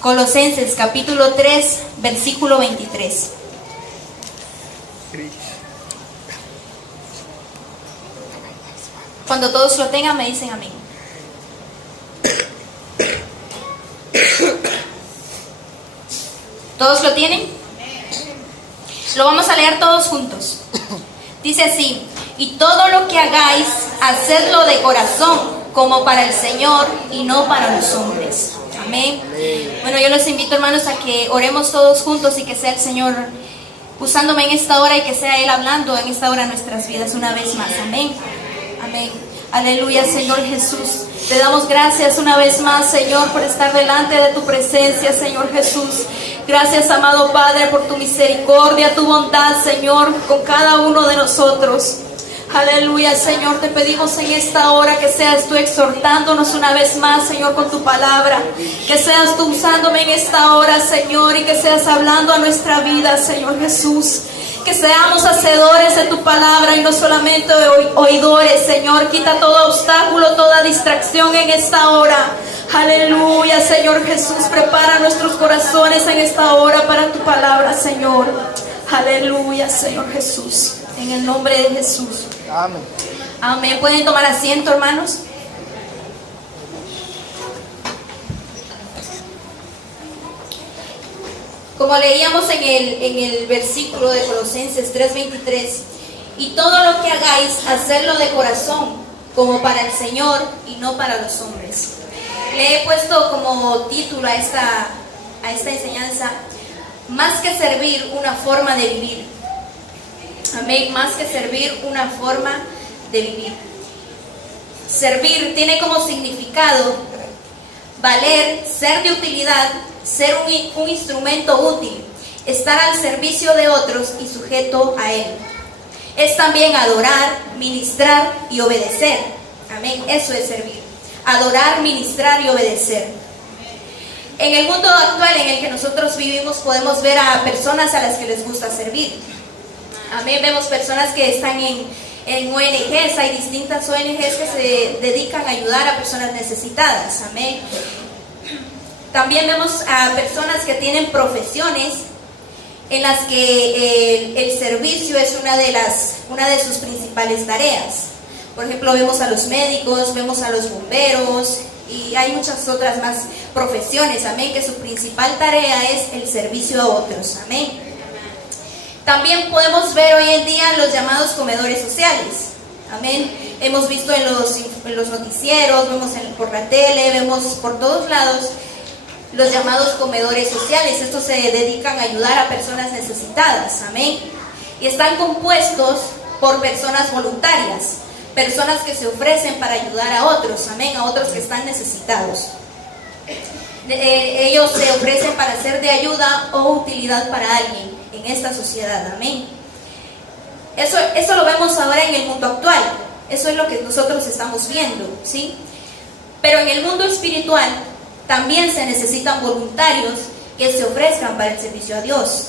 Colosenses capítulo 3, versículo 23. Cuando todos lo tengan me dicen amén. ¿Todos lo tienen? Lo vamos a leer todos juntos. Dice así: y todo lo que hagáis, hacedlo de corazón, como para el Señor y no para los hombres. Amén. Bueno, yo los invito, hermanos, a que oremos todos juntos y que sea el Señor usándome en esta hora y que sea Él hablando en esta hora en nuestras vidas una vez más. Amén. Amén. Aleluya, Señor Jesús. Te damos gracias una vez más, Señor, por estar delante de tu presencia, Señor Jesús. Gracias, amado Padre, por tu misericordia, tu bondad, Señor, con cada uno de nosotros. Aleluya, Señor, te pedimos en esta hora que seas tú exhortándonos una vez más, Señor, con tu palabra. Que seas tú usándome en esta hora, Señor, y que seas hablando a nuestra vida, Señor Jesús. Que seamos hacedores de tu palabra y no solamente oidores, Señor. Quita todo obstáculo, toda distracción en esta hora. Aleluya, Señor Jesús. Prepara nuestros corazones en esta hora para tu palabra, Señor. Aleluya, Señor Jesús. En el nombre de Jesús. Amén. Amén. ¿Pueden tomar asiento, hermanos? Como leíamos en el versículo de Colosenses 3:23, y todo lo que hagáis, hacedlo de corazón, como para el Señor y no para los hombres. Le he puesto como título a esta enseñanza: más que servir, una forma de vivir. Amén. Más que servir, una forma de vivir. Servir tiene como significado valer, ser de utilidad, ser un instrumento útil, estar al servicio de otros y sujeto a Él. Es también adorar, ministrar y obedecer. Amén. Eso es servir. Adorar, ministrar y obedecer. En el mundo actual en el que nosotros vivimos podemos ver a personas a las que les gusta servir. Amén. Vemos personas que están en ONGs. Hay distintas ONGs que se dedican a ayudar a personas necesitadas. Amén. También vemos a personas que tienen profesiones en las que el servicio es una de sus principales tareas. Por ejemplo, vemos a los médicos, vemos a los bomberos y hay muchas otras más profesiones, amén, que su principal tarea es el servicio a otros, amén. También podemos ver hoy en día los llamados comedores sociales, amén. Hemos visto en los noticieros, vemos por la tele, vemos por todos lados los llamados comedores sociales. Estos se dedican a ayudar a personas necesitadas, amén. Y están compuestos por personas voluntarias, personas que se ofrecen para ayudar a otros, amén, a otros que están necesitados. Ellos se ofrecen para ser de ayuda o utilidad para alguien en esta sociedad, amén. Eso lo vemos ahora en el mundo actual. Eso es lo que nosotros estamos viendo, ¿sí? Pero en el mundo espiritual también se necesitan voluntarios que se ofrezcan para el servicio a Dios.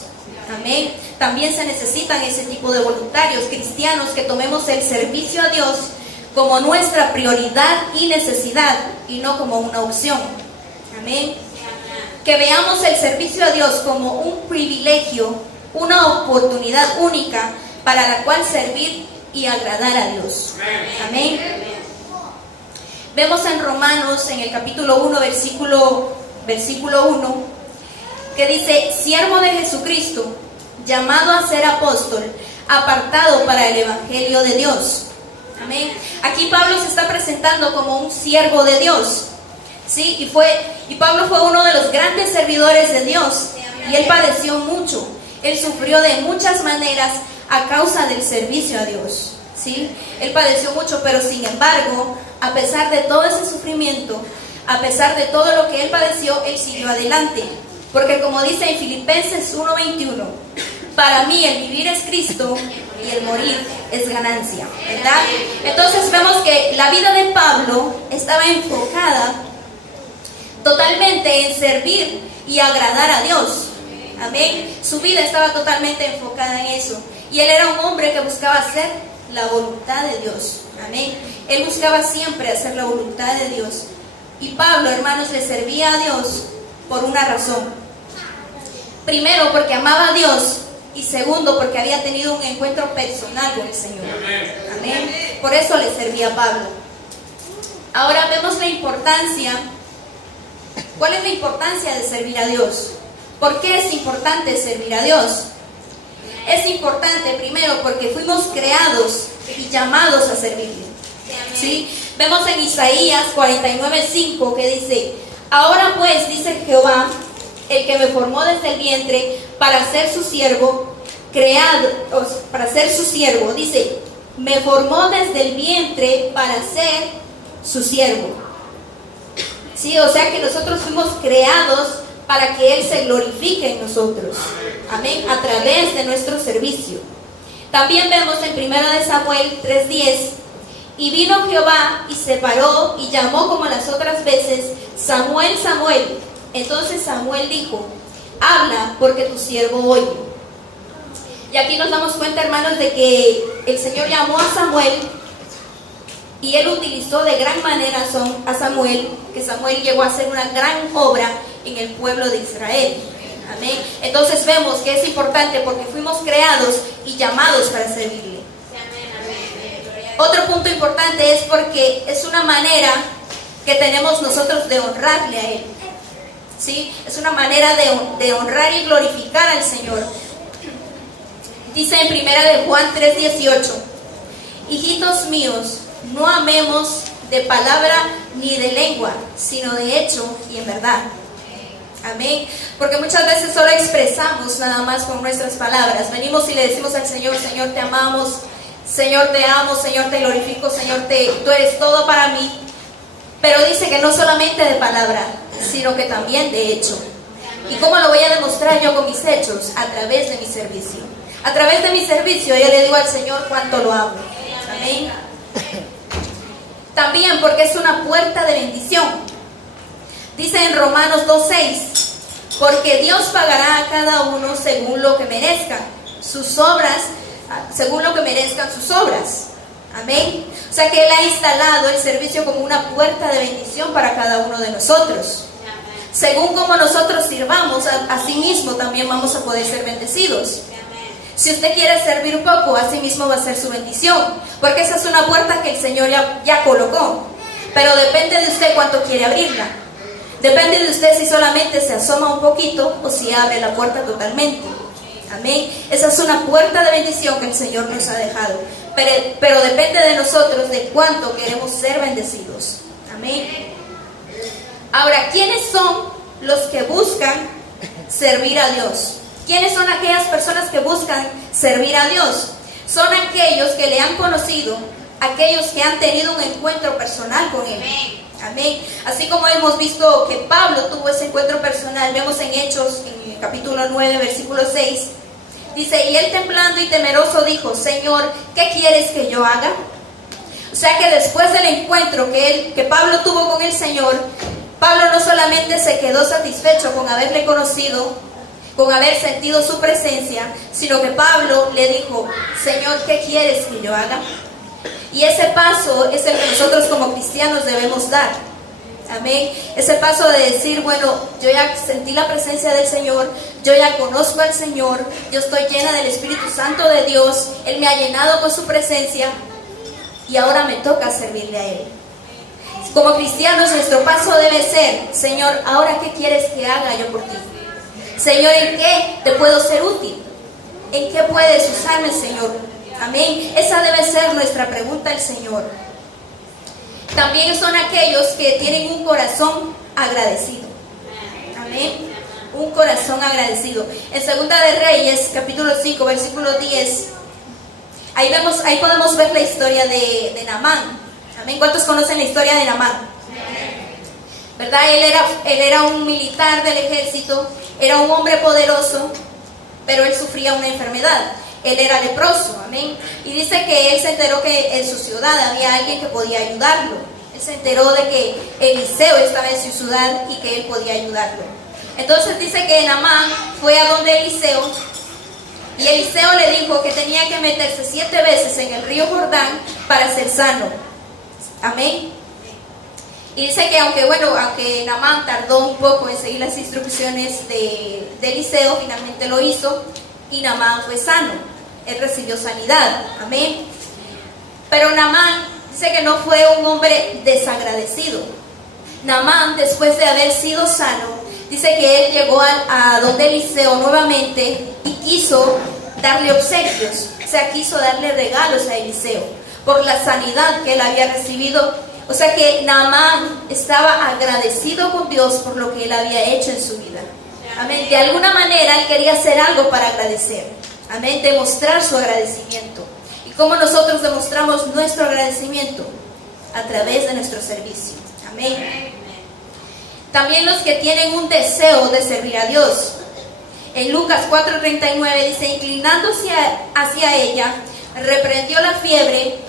Amén. También se necesitan ese tipo de voluntarios cristianos que tomemos el servicio a Dios como nuestra prioridad y necesidad y no como una opción. Amén. Que veamos el servicio a Dios como un privilegio, una oportunidad única para la cual servir y agradar a Dios. Amén. Vemos en Romanos, en el capítulo 1, versículo 1, que dice: siervo de Jesucristo, llamado a ser apóstol, apartado para el evangelio de Dios. Amén. Aquí Pablo se está presentando como un siervo de Dios, ¿sí? Y Pablo fue uno de los grandes servidores de Dios, y él padeció mucho. Él sufrió de muchas maneras a causa del servicio a Dios, ¿sí? Él padeció mucho, pero sin embargo, a pesar de todo ese sufrimiento, a pesar de todo lo que él padeció, él siguió adelante. Porque como dice en Filipenses 1:21, para mí el vivir es Cristo y el morir es ganancia, ¿verdad? Entonces vemos que la vida de Pablo estaba enfocada totalmente en servir y agradar a Dios. Amén. Su vida estaba totalmente enfocada en eso. Y él era un hombre que buscaba hacer la voluntad de Dios. Amén. Él buscaba siempre hacer la voluntad de Dios. Y Pablo, hermanos, le servía a Dios por una razón. Primero, porque amaba a Dios, y segundo, porque había tenido un encuentro personal con el Señor. Amén. Por eso le servía a Pablo. Ahora vemos la importancia. ¿Cuál es la importancia de servir a Dios? ¿Por qué es importante servir a Dios? Es importante primero porque fuimos creados y llamados a servirle. ¿Sí? Vemos en Isaías 49:5 que dice: ahora pues, dice Jehová, el que me formó desde el vientre para ser su siervo, dice, me formó desde el vientre para ser su siervo. ¿Sí? O sea que nosotros fuimos creados para que Él se glorifique en nosotros. Amén. A través de nuestro servicio. También vemos en 1 Samuel 3:10: y vino Jehová y se paró y llamó como las otras veces: Samuel, Samuel. Entonces Samuel dijo: habla, porque tu siervo oye. Y aquí nos damos cuenta, hermanos, de que el Señor llamó a Samuel y Él utilizó de gran manera a Samuel, que Samuel llegó a hacer una gran obra en el pueblo de Israel. Amén. Entonces vemos que es importante porque fuimos creados y llamados para servirle. Otro punto importante es porque es una manera que tenemos nosotros de honrarle a Él. ¿Sí? Es una manera de honrar y glorificar al Señor. Dice en 1 Juan 3:18: hijitos míos, no amemos de palabra ni de lengua, sino de hecho y en verdad. Amén. Porque muchas veces solo expresamos nada más con nuestras palabras. Venimos y le decimos al Señor: Señor, te amamos, Señor, te amo, Señor, te glorifico, Señor, tú eres todo para mí. Pero dice que no solamente de palabra, sino que también de hecho. ¿Y cómo lo voy a demostrar yo con mis hechos? A través de mi servicio. A través de mi servicio yo le digo al Señor cuánto lo amo. Amén. También porque es una puerta de bendición. Dice en Romanos 2:6: porque Dios pagará a cada uno según lo que merezcan sus obras, según lo que merezcan sus obras. Amén. O sea que Él ha instalado el servicio como una puerta de bendición para cada uno de nosotros. Según como nosotros sirvamos, así mismo también vamos a poder ser bendecidos. Si usted quiere servir poco, así mismo va a ser su bendición, porque esa es una puerta que el Señor ya colocó. Pero depende de usted cuánto quiere abrirla. Depende de usted si solamente se asoma un poquito o si abre la puerta totalmente. Amén. Esa es una puerta de bendición que el Señor nos ha dejado. Pero depende de nosotros de cuánto queremos ser bendecidos. Amén. Ahora, ¿quiénes son los que buscan servir a Dios? ¿Quiénes son aquellas personas que buscan servir a Dios? Son aquellos que le han conocido, aquellos que han tenido un encuentro personal con Él. Amén. Así como hemos visto que Pablo tuvo ese encuentro personal, vemos en Hechos, en el capítulo 9, versículo 6, dice: y él temblando y temeroso dijo: Señor, ¿qué quieres que yo haga? O sea que después del encuentro que Pablo tuvo con el Señor, Pablo no solamente se quedó satisfecho con haberle conocido, con haber sentido su presencia, sino que Pablo le dijo: Señor, ¿qué quieres que yo haga? Y ese paso es el que nosotros como cristianos debemos dar. Amén. Ese paso de decir: bueno, yo ya sentí la presencia del Señor, yo ya conozco al Señor, yo estoy llena del Espíritu Santo de Dios, Él me ha llenado con su presencia y ahora me toca servirle a Él. Como cristianos nuestro paso debe ser: Señor, ¿ahora qué quieres que haga yo por ti? Señor, ¿en qué te puedo ser útil? ¿En qué puedes usarme, Señor? Amén. Esa debe ser nuestra pregunta al Señor. También son aquellos que tienen un corazón agradecido. Amén. Un corazón agradecido. En Segunda de Reyes, capítulo 5, versículo 10, ahí podemos ver la historia de Naamán. Amén. ¿Cuántos conocen la historia de Naamán? ¿Verdad? Él era un militar del ejército, era un hombre poderoso, pero él sufría una enfermedad. Él era leproso, amén. Y dice que él se enteró que en su ciudad había alguien que podía ayudarlo. Él se enteró de que Eliseo estaba en su ciudad y que él podía ayudarlo. Entonces dice que Naamán fue a donde Eliseo, y Eliseo le dijo que tenía que meterse 7 veces en el río Jordán para ser sano. Amén. Y dice que aunque Naamán tardó un poco en seguir las instrucciones de Eliseo, finalmente lo hizo y Naamán fue sano. Él recibió sanidad. Amén. Pero Naamán dice que no fue un hombre desagradecido. Naamán, después de haber sido sano, dice que él llegó a donde Eliseo nuevamente y quiso darle obsequios. O sea, quiso darle regalos a Eliseo por la sanidad que él había recibido. O sea que Naamán estaba agradecido con Dios por lo que él había hecho en su vida. Amén. De alguna manera él quería hacer algo para agradecer. Amén. Demostrar su agradecimiento. ¿Y cómo nosotros demostramos nuestro agradecimiento? A través de nuestro servicio. Amén. También los que tienen un deseo de servir a Dios. En Lucas 4:39 dice, inclinándose hacia ella, reprendió la fiebre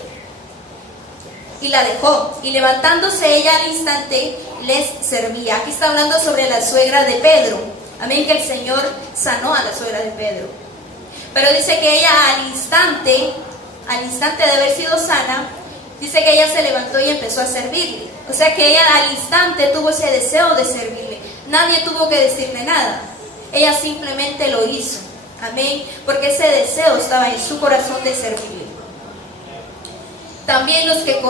y la dejó, y levantándose ella al instante les servía. Aquí está hablando sobre la suegra de Pedro. Amén, que el Señor sanó a la suegra de Pedro. Pero dice que ella al instante de haber sido sana, dice que ella se levantó y empezó a servirle. O sea que ella al instante tuvo ese deseo de servirle. Nadie tuvo que decirle nada. Ella simplemente lo hizo. Amén, porque ese deseo estaba en su corazón de servirle. También los que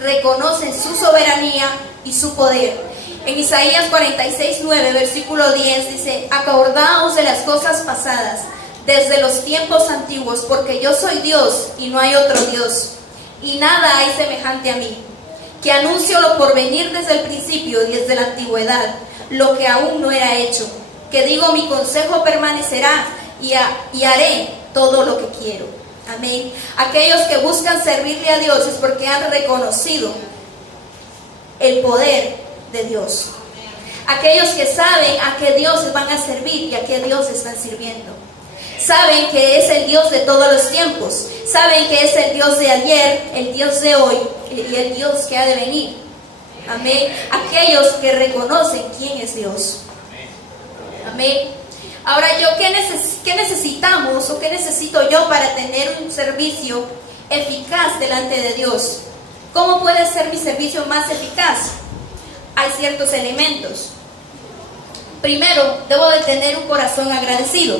reconocen su soberanía y su poder. En Isaías 46:9, versículo 10 dice, acordaos de las cosas pasadas, desde los tiempos antiguos, porque yo soy Dios y no hay otro Dios, y nada hay semejante a mí, que anuncio lo por venir desde el principio y desde la antigüedad, lo que aún no era hecho, que digo mi consejo permanecerá y haré todo lo que quiero. Amén. Aquellos que buscan servirle a Dios es porque han reconocido el poder de Dios. Aquellos que saben a qué Dios van a servir y a qué Dios están sirviendo. Saben que es el Dios de todos los tiempos. Saben que es el Dios de ayer, el Dios de hoy y el Dios que ha de venir. Amén. Aquellos que reconocen quién es Dios. Amén. Ahora, ¿qué necesitamos o qué necesito yo para tener un servicio eficaz delante de Dios? ¿Cómo puede ser mi servicio más eficaz? Hay ciertos elementos. Primero, debo de tener un corazón agradecido.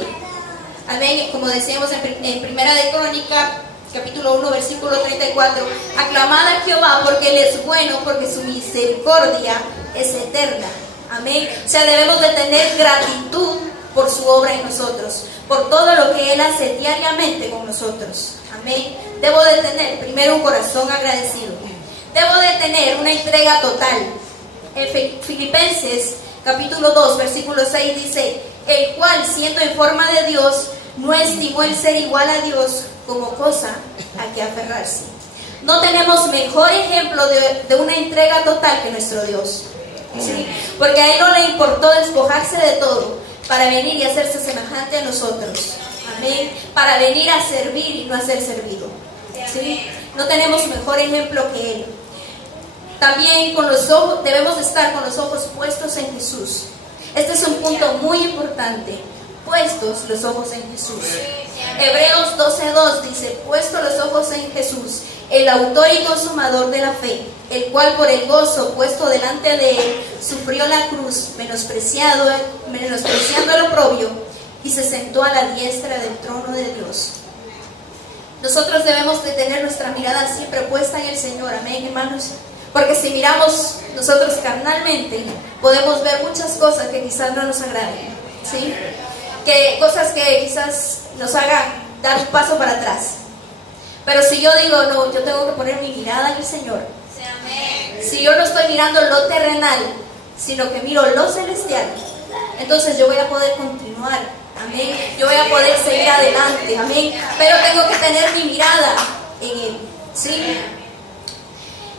Amén. Como decíamos en Primera de Crónica, capítulo 1, versículo 34, aclamad a Jehová porque Él es bueno, porque su misericordia es eterna. Amén. O sea, debemos de tener gratitud por su obra en nosotros, por todo lo que Él hace diariamente con nosotros. Amén. Debo de tener primero un corazón agradecido. Debo de tener una entrega total. En Filipenses capítulo 2, versículo 6 dice, el cual siendo en forma de Dios, no estimó el ser igual a Dios como cosa a que aferrarse. No tenemos mejor ejemplo de una entrega total que nuestro Dios. ¿Sí? Porque a Él no le importó despojarse de todo para venir y hacerse semejante a nosotros. Amén. Para venir a servir y no a ser servido. ¿Sí? No tenemos mejor ejemplo que Él. También debemos estar con los ojos puestos en Jesús. Este es un punto muy importante. Puestos los ojos en Jesús. Hebreos 12:2 dice, puestos los ojos en Jesús, el autor y consumador de la fe, el cual por el gozo puesto delante de él sufrió la cruz, menospreciando el oprobio, y se sentó a la diestra del trono de Dios. Nosotros debemos de tener nuestra mirada siempre puesta en el Señor. Amén, hermanos. Porque si miramos nosotros carnalmente, podemos ver muchas cosas que quizás no nos agraden, ¿sí? Cosas que quizás nos hagan dar un paso para atrás. Pero si yo digo, no, yo tengo que poner mi mirada en el Señor. Si yo no estoy mirando lo terrenal, sino que miro lo celestial, entonces yo voy a poder continuar. Amén. Yo voy a poder seguir adelante. Amén. Pero tengo que tener mi mirada en Él, ¿sí?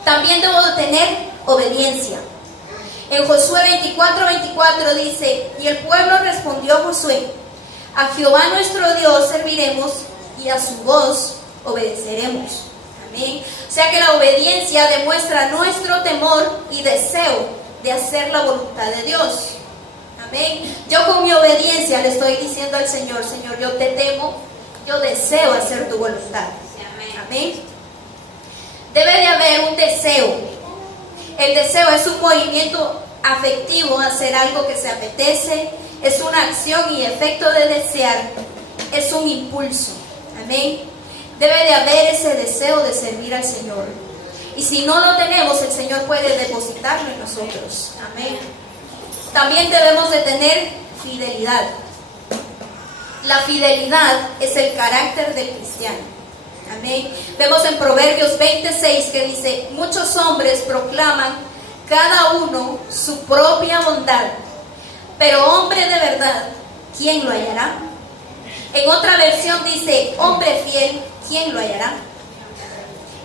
También debo de tener obediencia. En Josué 24:24 dice, y el pueblo respondió a Josué, a Jehová nuestro Dios serviremos y a su voz obedeceremos. Amén. O sea que la obediencia demuestra nuestro temor y deseo de hacer la voluntad de Dios. Amén. Yo con mi obediencia le estoy diciendo al Señor, Señor, yo te temo, yo deseo hacer tu voluntad. Amén. Debe de haber un deseo. El deseo es un movimiento afectivo, hacer algo que se apetece, es una acción y efecto de desear, es un impulso. Amén. Debe de haber ese deseo de servir al Señor. Y si no lo tenemos, el Señor puede depositarlo en nosotros. Amén. También debemos de tener fidelidad. La fidelidad es el carácter del cristiano. Amén. Vemos en Proverbios 26 que dice: muchos hombres proclaman cada uno su propia bondad, pero hombre de verdad, ¿quién lo hallará? En otra versión dice: hombre fiel, ¿quién lo hallará?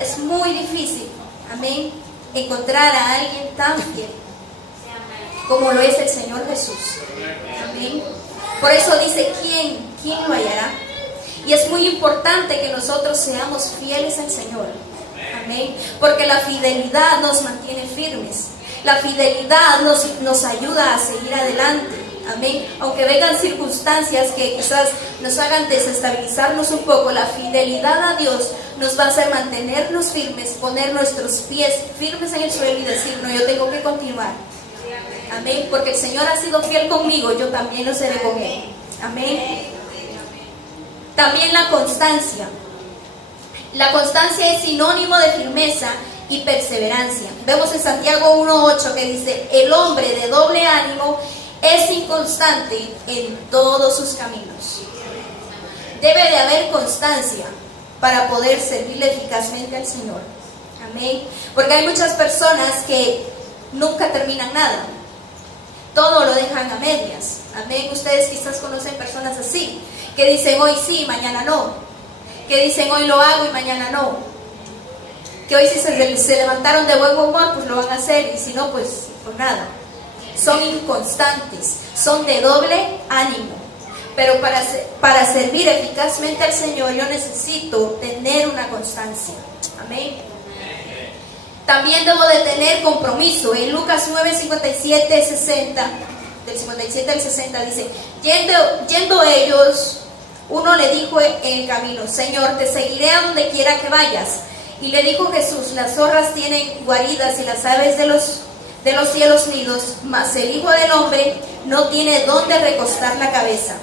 Es muy difícil, amén, encontrar a alguien tan fiel como lo es el Señor Jesús. Amén. Por eso dice: ¿quién lo hallará? Y es muy importante que nosotros seamos fieles al Señor. Amén. Porque la fidelidad nos mantiene firmes. La fidelidad nos ayuda a seguir adelante. Amén. Aunque vengan circunstancias que quizás nos hagan desestabilizarnos un poco, la fidelidad a Dios nos va a hacer mantenernos firmes, poner nuestros pies firmes en el suelo y decir: no, yo tengo que continuar. Amén. Porque el Señor ha sido fiel conmigo, yo también lo seré con Él. Amén. También la constancia. La constancia es sinónimo de firmeza y perseverancia. Vemos en Santiago 1:8 que dice: el hombre de doble ánimo es inconstante en todos sus caminos. Debe de haber constancia para poder servirle eficazmente al Señor. Amén. Porque hay muchas personas que nunca terminan nada. Todo lo dejan a medias. Amén. Ustedes quizás conocen personas así, que dicen hoy sí, mañana no. Que dicen hoy lo hago y mañana no. Que hoy si se levantaron de buen humor, pues lo van a hacer, y si no, pues nada. Son inconstantes, son de doble ánimo. Pero para servir eficazmente al Señor, yo necesito tener una constancia. Amén. También debo de tener compromiso. En Lucas 9:57, 60, del 57 al 60 dice: yendo ellos, uno le dijo en el camino: Señor, te seguiré a donde quiera que vayas. Y le dijo Jesús: las zorras tienen guaridas y las aves de los cielos nidos, mas el Hijo del Hombre no tiene dónde recostar la cabeza.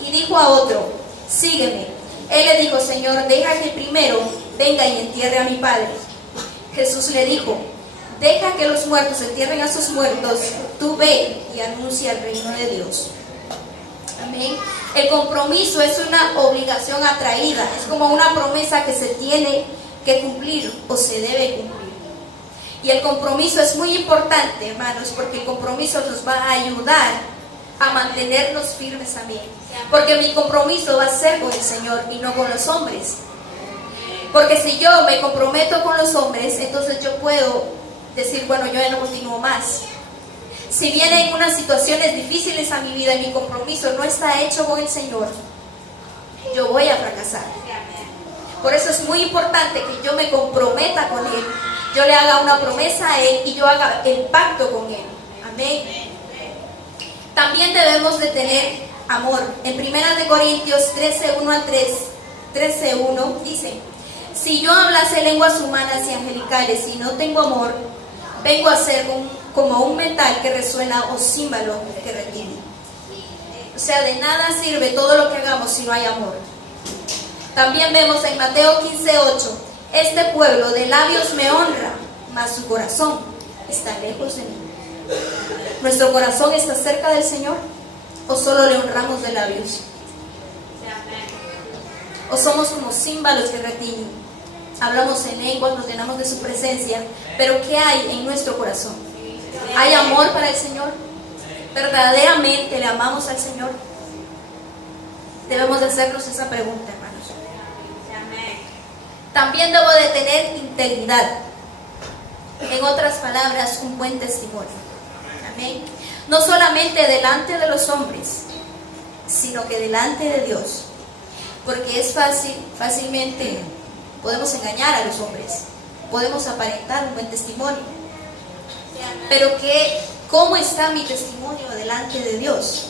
Y dijo a otro: sígueme. Él le dijo: Señor, deja que primero venga y entierre a mi padre. Jesús le dijo: deja que los muertos entierren a sus muertos, tú ve y anuncia el reino de Dios. Amén. El compromiso es una obligación atraída, es como una promesa que se tiene que cumplir o se debe cumplir. Y el compromiso es muy importante, hermanos, porque el compromiso nos va a ayudar a mantenernos firmes también. Porque mi compromiso va a ser con el Señor y no con los hombres. Porque si yo me comprometo con los hombres, entonces yo puedo decir: bueno, yo ya no continúo más. Si vienen unas situaciones difíciles a mi vida y mi compromiso no está hecho con el Señor, yo voy a fracasar. Por eso es muy importante que yo me comprometa con Él, yo le haga una promesa a Él y yo haga el pacto con Él. Amén. También debemos de tener amor. En 1 Corintios 13:1 dice: si yo hablase lenguas humanas y angelicales y no tengo amor, vengo a ser como un metal que resuena o címbalo que retiene. O sea, de nada sirve todo lo que hagamos si no hay amor. También vemos en Mateo 15:8: este pueblo de labios me honra, mas su corazón está lejos de mí. ¿Nuestro corazón está cerca del Señor o solo le honramos de labios? ¿O somos como címbalos que retiñen? Hablamos en lenguas, nos llenamos de su presencia, pero ¿qué hay en nuestro corazón? ¿Hay amor para el Señor? ¿Verdaderamente le amamos al Señor? Debemos de hacernos esa pregunta, hermanos. También debo de tener integridad. En otras palabras, un buen testimonio. Amén. No solamente delante de los hombres, sino que delante de Dios. Porque es fácilmente podemos engañar a los hombres, podemos aparentar un buen testimonio. Pero ¿cómo está mi testimonio delante de Dios?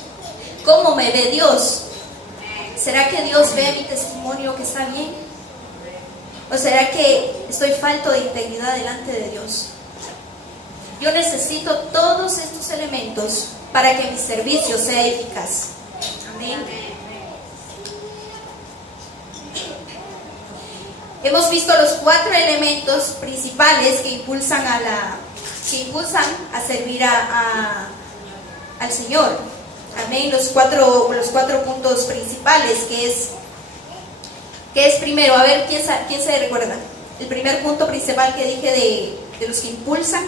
¿Cómo me ve Dios? ¿Será que Dios ve mi testimonio que está bien? ¿O será que estoy falto de integridad delante de Dios? Yo necesito todos estos elementos para que mi servicio sea eficaz. Amén. Hemos visto los 4 elementos principales que impulsan a servir al Señor. Amén. Los cuatro puntos principales, que es primero, a ver, ¿quién se recuerda? El primer punto principal que dije de los que impulsan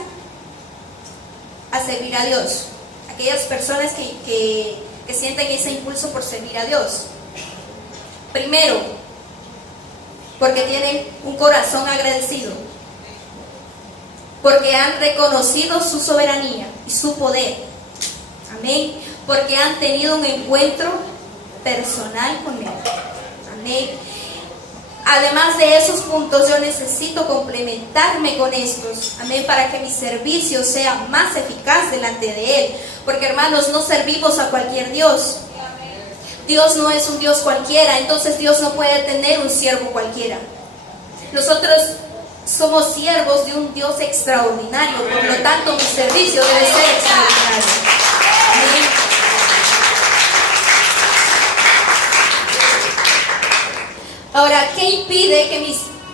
a servir a Dios. Aquellas personas que sienten ese impulso por servir a Dios. Primero, porque tienen un corazón agradecido. Porque han reconocido su soberanía y su poder. Amén. Porque han tenido un encuentro personal con Él. Amén. Además de esos puntos, yo necesito complementarme con estos. Amén. Para que mi servicio sea más eficaz delante de Él. Porque, hermanos, no servimos a cualquier Dios. Dios no es un Dios cualquiera. Entonces Dios no puede tener un siervo cualquiera. Nosotros somos siervos de un Dios extraordinario. Por lo tanto, mi servicio debe ser extraordinario. Amén. Ahora, ¿qué impide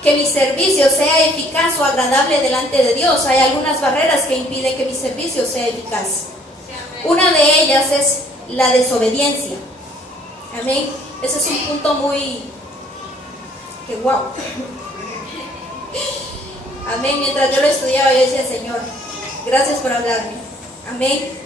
que mi servicio sea eficaz o agradable delante de Dios? Hay algunas barreras que impiden que mi servicio sea eficaz. Una de ellas es la desobediencia. Amén. Ese es un punto muy... que wow. Amén. Mientras yo lo estudiaba, yo decía, Señor, gracias por hablarme. Amén.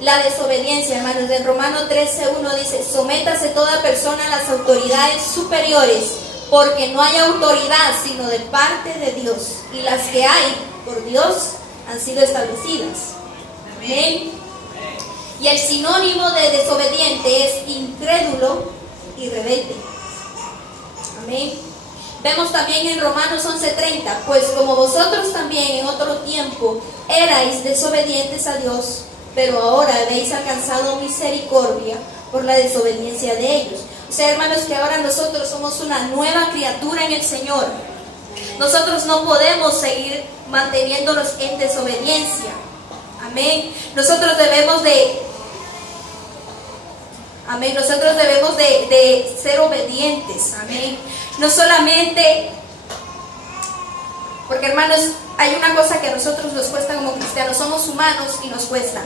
La desobediencia, hermanos, en Romanos 13:1 dice: sométase toda persona a las autoridades superiores, porque no hay autoridad sino de parte de Dios, y las que hay por Dios han sido establecidas. Amén. Y el sinónimo de desobediente es incrédulo y rebelde. Amén. Vemos también en Romanos 11:30: pues como vosotros también en otro tiempo erais desobedientes a Dios, pero ahora habéis alcanzado misericordia por la desobediencia de ellos. O sea, hermanos, que ahora nosotros somos una nueva criatura en el Señor. Nosotros no podemos seguir manteniéndonos en desobediencia. Amén. Nosotros debemos de ser obedientes. Amén. No solamente, porque, hermanos, hay una cosa que a nosotros nos cuesta como cristianos: somos humanos y nos cuesta.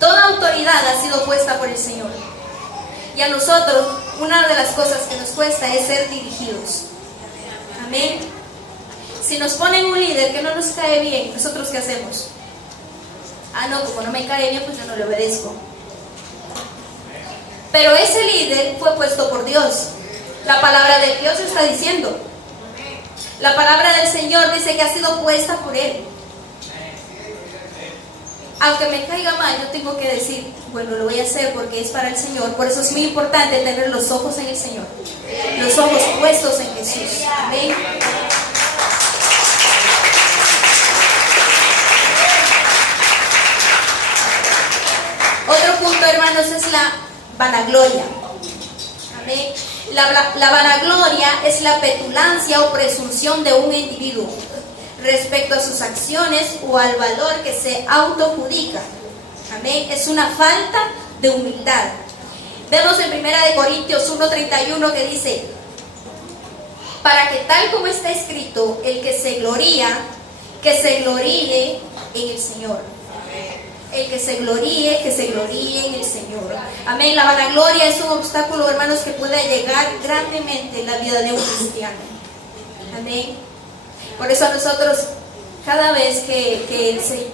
Toda autoridad ha sido puesta por el Señor. Y a nosotros, una de las cosas que nos cuesta es ser dirigidos. Amén. Si nos ponen un líder que no nos cae bien, ¿nosotros qué hacemos? No, como no me cae bien, pues yo no le obedezco. Pero ese líder fue puesto por Dios. La palabra de Dios está diciendo. La palabra del Señor dice que ha sido puesta por Él. Aunque me caiga mal, yo tengo que decir, bueno, lo voy a hacer porque es para el Señor. Por eso es muy importante tener los ojos en el Señor, los ojos puestos en Jesús. Amén. Otro punto, hermanos, es la vanagloria. Amén. La vanagloria es la petulancia o presunción de un individuo respecto a sus acciones o al valor que se autoadjudica. Amén. Es una falta de humildad. Vemos en 1 Corintios 1:31 que dice: para que tal como está escrito, el que se gloríe en el Señor. El que se gloríe en el Señor. Amén. La vanagloria es un obstáculo, hermanos, que puede llegar grandemente en la vida de un cristiano. Amén. Por eso a nosotros, cada vez que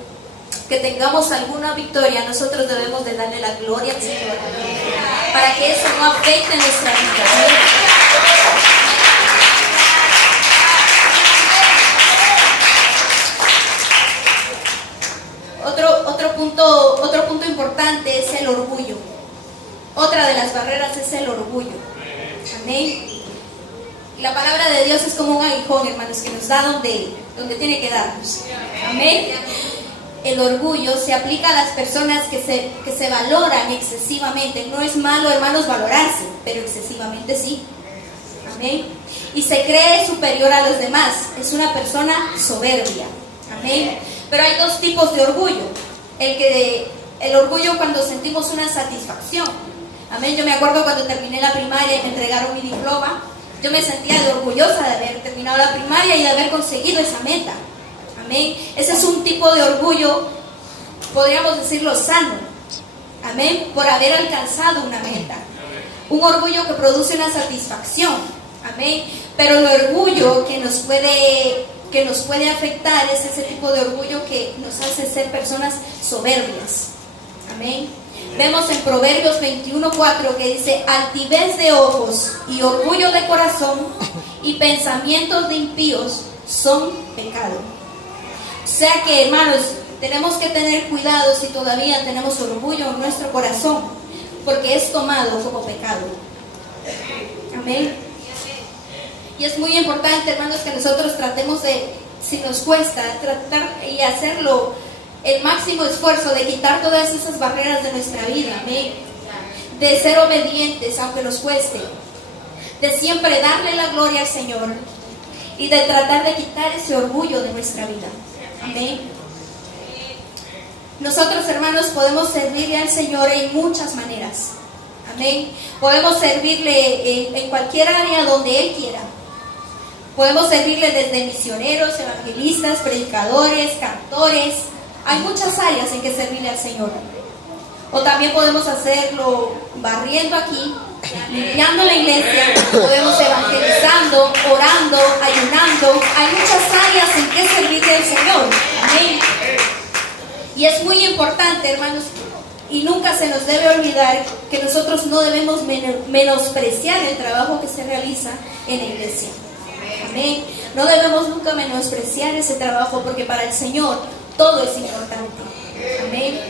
tengamos alguna victoria, nosotros debemos de darle la gloria al Señor, para que eso no afecte nuestra vida. Otro punto importante es el orgullo. Otra de las barreras es el orgullo. Amén. La palabra de Dios es como un aguijón, hermanos, que nos da donde tiene que darnos. Amén. El orgullo se aplica a las personas que se valoran excesivamente. No es malo, hermanos, valorarse, pero excesivamente sí. Amén. Y se cree superior a los demás. Es una persona soberbia. Amén. Pero hay dos tipos de orgullo. El orgullo cuando sentimos una satisfacción. Amén. Yo me acuerdo cuando terminé la primaria y me entregaron mi diploma. Yo me sentía orgullosa de haber terminado la primaria y de haber conseguido esa meta. Amén. Ese es un tipo de orgullo, podríamos decirlo, sano. Amén. Por haber alcanzado una meta. Un orgullo que produce una satisfacción. Amén. Pero el orgullo que nos puede afectar es ese tipo de orgullo que nos hace ser personas soberbias. Amén. Vemos en Proverbios 21:4 que dice: altivez de ojos y orgullo de corazón y pensamientos de impíos son pecado. O sea que, hermanos, tenemos que tener cuidado si todavía tenemos orgullo en nuestro corazón, porque es tomado como pecado. Amén. Y es muy importante, hermanos, que nosotros tratemos de, si nos cuesta, tratar y hacerlo el máximo esfuerzo de quitar todas esas barreras de nuestra vida. Amén. De ser obedientes aunque nos cueste, de siempre darle la gloria al Señor y de tratar de quitar ese orgullo de nuestra vida. Amén. Nosotros, hermanos, podemos servirle al Señor en muchas maneras. Amén. Podemos servirle en cualquier área donde Él quiera. Podemos servirle desde misioneros, evangelistas, predicadores, cantores. Hay muchas áreas en que servirle al Señor. O también podemos hacerlo barriendo aquí, limpiando la iglesia, podemos evangelizando, orando, ayunando. Hay muchas áreas en que servirle al Señor. Amén. Y es muy importante, hermanos, y nunca se nos debe olvidar que nosotros no debemos menospreciar el trabajo que se realiza en la iglesia. Amén. No debemos nunca menospreciar ese trabajo, porque para el Señor todo es importante. Amén.